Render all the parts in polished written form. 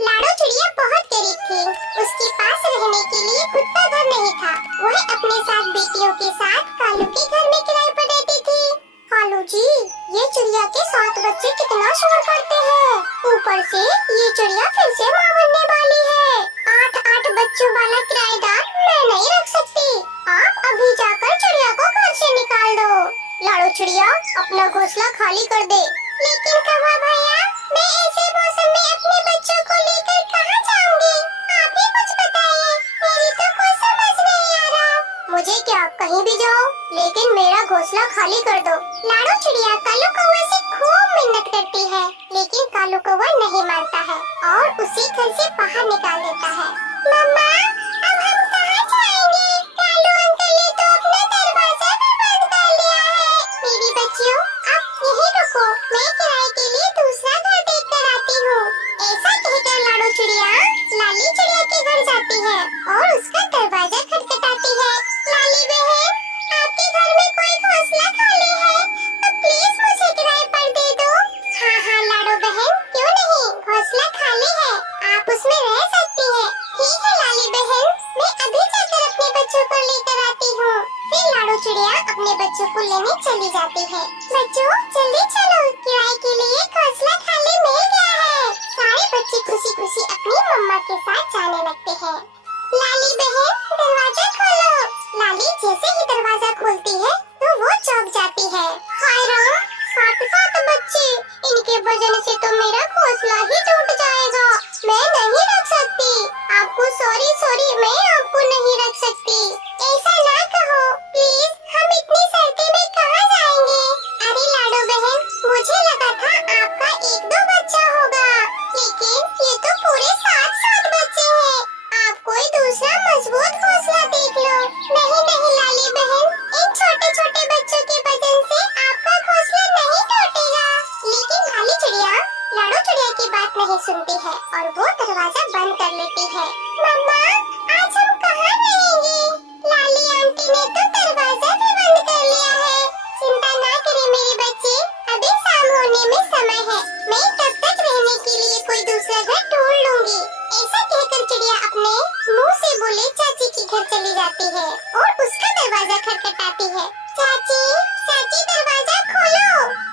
लाडो चिड़िया बहुत गरीब थी। उसके पास रहने के लिए खुद का घर नहीं था। वह अपने 7 बेटियों के साथ कालू के घर में किराए पर रहती थी। कालू जी, ये चिड़िया के 7 बच्चे कितना शोर करते हैं। ऊपर से ये चिड़िया फिर से माँ बनने वाली है। 8 बच्चों वाला किराएदार मैं नहीं रख सकती। आप अभी जाकर चिड़िया को घर से निकाल दो। लाडो चिड़िया अपना घोंसला खाली कर दे। लेकिन कौवा भैया, मैं ऐसे मौसम में अपने बच्चों को लेकर कहाँ जाऊंगी? आप ही कुछ बताइए, मेरी तो कुछ समझ नहीं आ रहा। मुझे क्या, कहीं भी जाओ, लेकिन मेरा घोंसला खाली कर दो। लाडो चिड़िया कालू कौवा से खूब मिन्नत करती है, लेकिन कालू कौवा नहीं मानता है और उसे घर से बाहर निकाल देता है। मम्मा, अब हम कहाँ जाएंगे? कालू अंकल ने तो अपना दरवाजा भी बंद कर लिया है। मेरी बच्चियों, आप यहीं रुको, मैं किराए के लिए दूसरा घर देख कर आती हूँ। ऐसा कहकर लाडो चिड़िया लाली चिड़िया के घर जाती है और उसका दरवाजा खटखटाती है। लाली बहन, आपके घर में कोई घोंसला खाली है तो प्लीज मुझे किराए पर दे दो। हाँ हाँ लाडो बहन, क्यों नहीं, घोंसला खाली है, आप उसमें रह सकती हैं। ठीक है लाली बहन, मैं अभी जाकर अपने बच्चों को लेकर आती हूँ। फिर लाडो चिड़िया अपने बच्चों को लेने चली जाती है। बच्चों जल्दी चलो, किराए के लिए घोंसला खाली मिल गया है। सारे बच्चे खुशी खुशी अपनी मम्मा के साथ जाने लगते हैं। लाली बहन, दरवाजा खोलो। लाली जैसे ही दरवाजा खोलती है तो वो चौंक जाती है। हाय राम, 7 बच्चे, इनके वजन से तो मेरा घोंसला ही टूट जाएगा। मैं नहीं रख सकती। आपको सॉरी, मैं आपको नहीं रख सकती। ऐसा ना कहो प्लीज, हम इतनी सर्दी में कहाँ जाएंगे? अरे लाडो बहन, मुझे लगा था आपका 1-2 बच्चा होगा, लेकिन ये तो पूरे 7 बच्चे हैं। आप कोई दूसरा मजबूत घोंसला देख लो। नहीं लाली बहन, इन छोटे छोटे बच्चों के वजन से आपका घोंसला नहीं टूटेगा। लेकिन लाली चिड़िया लाडो चिड़िया की बात नहीं सुनती है और वो दरवाजा बंद कर लेती है। मम्मा, आज हम कहाँ रहेंगे? लाली आंटी ने तो दरवाजा भी बंद कर लिया है। चिंता ना करें मेरे बच्चे, अभी शाम होने में समय है। मैं तब तक रहने के लिए कोई दूसरा घर ढूंढ लूंगी। ऐसा कहकर चिड़िया अपने मुंह से बोले चाची के घर चली जाती है और उसका दरवाजा खटखटाती है। चाची, चाची दरवाजा खोलो,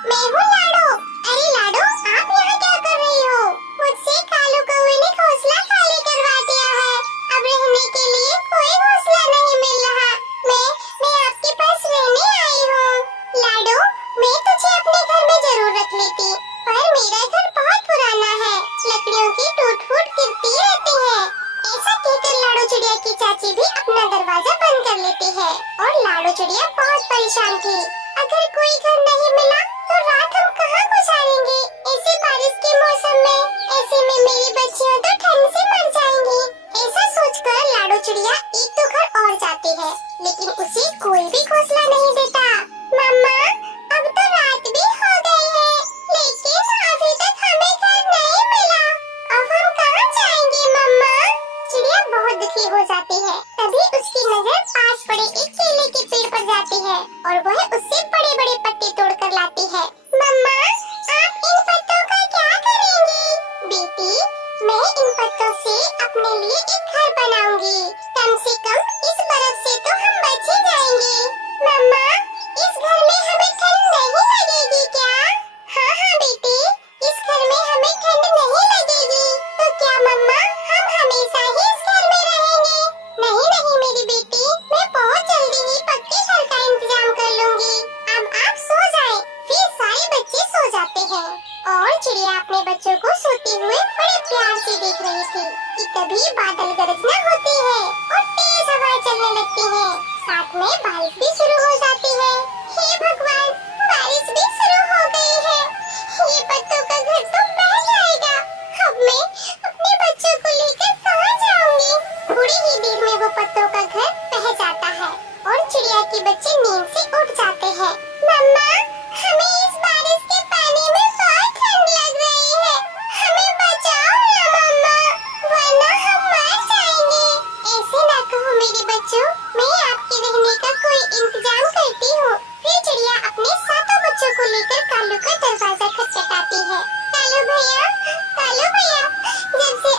मैं हूँ लाडो। अरे लाडो, आप यहाँ क्या कर रही हो? मुझसे कालू कौवे ने घोंसला खाली करवा दिया है। अब रहने के लिए कोई घोंसला नहीं मिल रहा। मैं आपके पास रहने आई हूँ। लाडो, मैं तुझे अपने घर में जरूर रख लेती, पर मेरा घर बहुत पुराना है, लकड़ियों की टूट-फूट गिरती रहती है। ऐसा कहकर लाडो चिड़िया की चाची भी अपना दरवाजा बंद कर लेती है और लाडो चिड़िया बहुत परेशान थी। अगर कोई घर नहीं मिला तो रात हम कहाँ गुजारेंगे ऐसे बारिश के मौसम में? ऐसे में मेरी बच्चियाँ तो ठंड से मर जाएंगी। ऐसा सोचकर लाडो चिड़िया 1-2 घर और जाती है, लेकिन उसे कोई भी घोंसला नहीं देता। मम्मा, अब तो रात भी हो गई है, लेकिन अभी तक हमें घर नहीं मिला। अब हम कहाँ जाएंगे मम्मा? चिड़िया बहुत दुखी हो जाती है। तभी उसकी नजर पास पड़े एक केले के पेड़ पर जाती है और वह उससे बड़े-बड़े पत्ते तोड़कर लाती है। मम्मा, आप इन पत्तों का क्या करेंगी? बेटी, मैं इन पत्तों से अपने लिए एक घर बनाऊंगी। कम से कम इस बर्फ से तो हम बच ही जाएंगे। मम्मा, इस घर में हमें ठंड नहीं लगेगी क्या? हाँ बेटी, इस घर में हमें ठंड नहीं लगेगी। तो क्या मम्मा, हम हमेशा ही इस घर में रहेंगे? नहीं मेरी बेटी, मैं बहुत जल्दी ही पक्के घर का इंतजाम कर लूंगी। अब आप सो जाएं। फिर सारे बच्चे सो जाते हैं और चिड़िया अपने बच्चों को सोते हुए बड़े प्यार से देख रही थी कि तभी बादल गरजना होती है और तेज हवा चलने लगती है। साथ में बारिश भी शुरू हो जाती है। हे भगवान, बारिश भी शुरू हो गई है। ये पत्तों का घर तो बह जाएगा। अब मैं अपने बच्चों को लेकर कहाँ जाऊंगी? थोड़ी ही देर में वो पत्तों का घर बह जाता है और चिड़िया के बच्चे नींद से उठ जाते हैं। मम्मा, हमें इस बारिश के पानी में बहुत ठंड लग रही है, हमें बचाओ ना मम्मा, वरना हम मर जाएंगे। ऐसे ना कहो मेरे बच्चों, मैं आपके रहने का कोई इंतजाम करती हूँ। फिर चिड़िया अपने 7 बच्चों को लेकर कालू का दरवाजा खटखटाती है। कालू भैया, जब से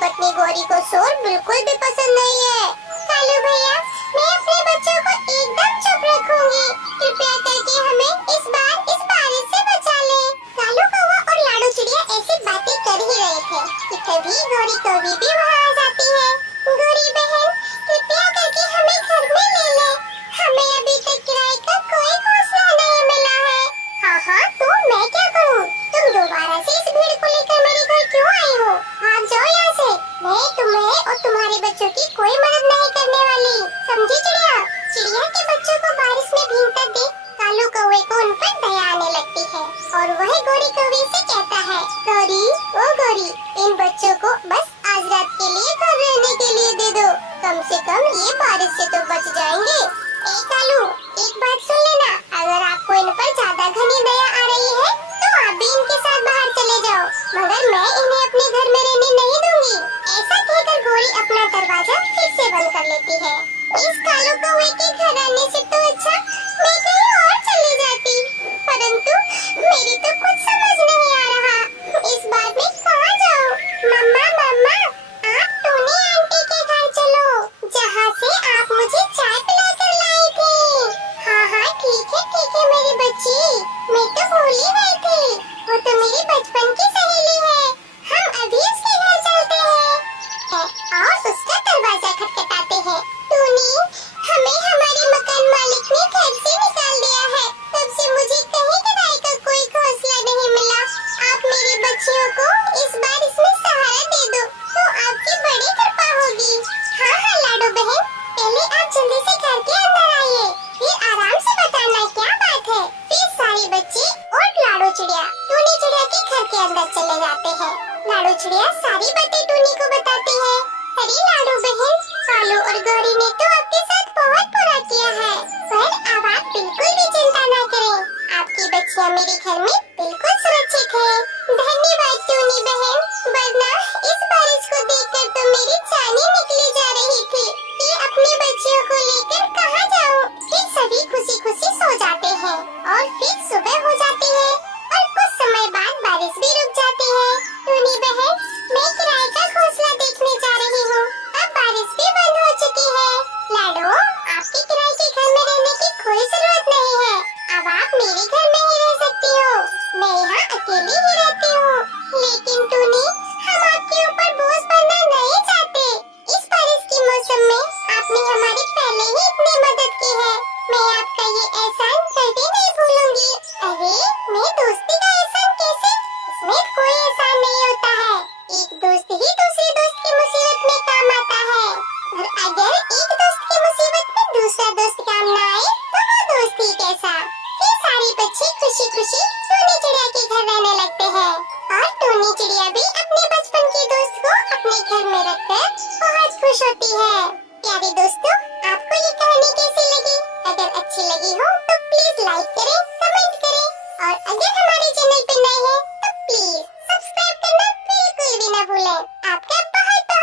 पत्नी गौरी को शोर बिल्कुल भी पसंद नहीं है। कालू भैया, मैं अपने बच्चों को एकदम चुप रखूंगी। कृपया करके हमें इस बारिश से बचा ले। कालू कौवा और लाडू चिड़िया ऐसी बातें कर ही रहे थे कि तभी गौरी कौवी भी वहाँ आ जाती है। गौरी बहन, कृपया करके हमें घर में ले ले। हमें अभी तक किराए का कोई हौसला नहीं मिला है। हाँ, तो मैं क्या करूँ? तुम दोबारा से इस भीड़ को लेकर मेरे घर क्यों आई हो? भाग जाओ यहाँ से। मैं तुम्हें और तुम्हारे बच्चों की कोई मदद नहीं करने वाली, समझी चिड़िया? चिड़िया के बच्चों को बारिश में भीगता देख कालू कौवे को उन पर दया आने लगती है और वह गौरी कौवे से कहता है, गौरी, ओ गौरी, इन बच्चों को बस आज रात के लिए घर रहने के लिए दे दो। कम से कम ये बारिश से तो बच जाएंगे। ए कालू, एक बात सुन लेना, अगर आपको इन पर ज्यादा घनी दया आ रही है तो आप भी इनके साथ बाहर चले जाओ, मगर मैं इन्हें अपने घर में रहने नहीं दूंगी। ऐसा कहकर गौरी अपना दरवाजा फिर से बंद कर लेती है। इस कालू कौवे के घर आने से तो अच्छा मैं कहीं और चली जाती, परंतु मेरी तो कुछ समझ नहीं आ रहा इस बार मैं कहाँ जाऊँ? मम्मा, आप टोनी आंटी के घर चलो, जहाँ से आप मुझे चाय पिला कर लाई थी। हाँ, ठीक है मेरी बच्ची, मैं तो भूल ही गई थी। वो तो मेरी बचपन की सहेली है। हम अभी उसके घर चलते हैं और उसका दरवाजा खटखटाते हैं। टोनी, हमें हमारे मकान मालिक ने घर से निकाल दिया है। तब से मुझे कहीं किराए का कोई हौसला नहीं मिला। आप मेरी बच्चियों को इस बार इसमें सहारा दे दो तो आपकी बड़ी कृपा होगी। हाँ, लाडो बहन, पहले आप जल्दी से घर के अंदर आइए, फिर आराम से बताना क्या बात है। फिर सारे बच्चे और लाडो चिड़िया टूनी चिड़िया के घर के अंदर चले जाते हैं। लाडो चिड़िया सारी बातें टूनी को बताती है। अरे लाडो बहन, कालू और गौरी ने तो आपके साथ बहुत बुरा किया है, पर अब आप बिल्कुल भी चिंता न करें। आपकी बच्चियाँ मेरे घर में बिल्कुल सुरक्षित है। धन्यवाद टूनी बहन, वरना इस बारिश को देखकर तो मेरी जान ही निकली जा रही थी कि अपनी बच्चियों को लेकर कहाँ जाऊँ। फिर सभी खुशी खुशी सो जाते हैं और फिर सुबह हो जाती है और कुछ समय बाद बारिश भी रुक जाती है। टूनी बहन, मैं किराए का घोंसला देखने जा रही हूँ, अब बारिश भी बंद हो चुकी है। लाडो, आपके किराए के घर में रहने की कोई जरूरत नहीं है, अब आप मेरे घर में ही रह सकती हो। मैं यहाँ अकेली ही रहती हूँ। लेकिन टूनी, हम आपके ऊपर बोझ बनना नहीं चाहते। इस बारिश के मौसम में आपने हमारी पहले ही इतनी मदद की है, मैं आपका ये एहसान कभी नहीं भूलूंगी। अरे, मैं दोस्ती का एहसान कैसे? इसमें कोई एहसान नहीं होता है। एक दोस्त ही दूसरे दोस्त की मुसीबत में काम आता है, और अगर एक दोस्त की मुसीबत में दूसरा दोस्त काम न आए तो वो दोस्ती कैसा? फिर सारे बच्चे खुशी खुशी टूनी चिड़िया के घर रहने लगते हैं और टूनी चिड़िया भी अपने बचपन के दोस्त को अपने घर में रखकर बहुत खुश होती है। प्यारे दोस्तों,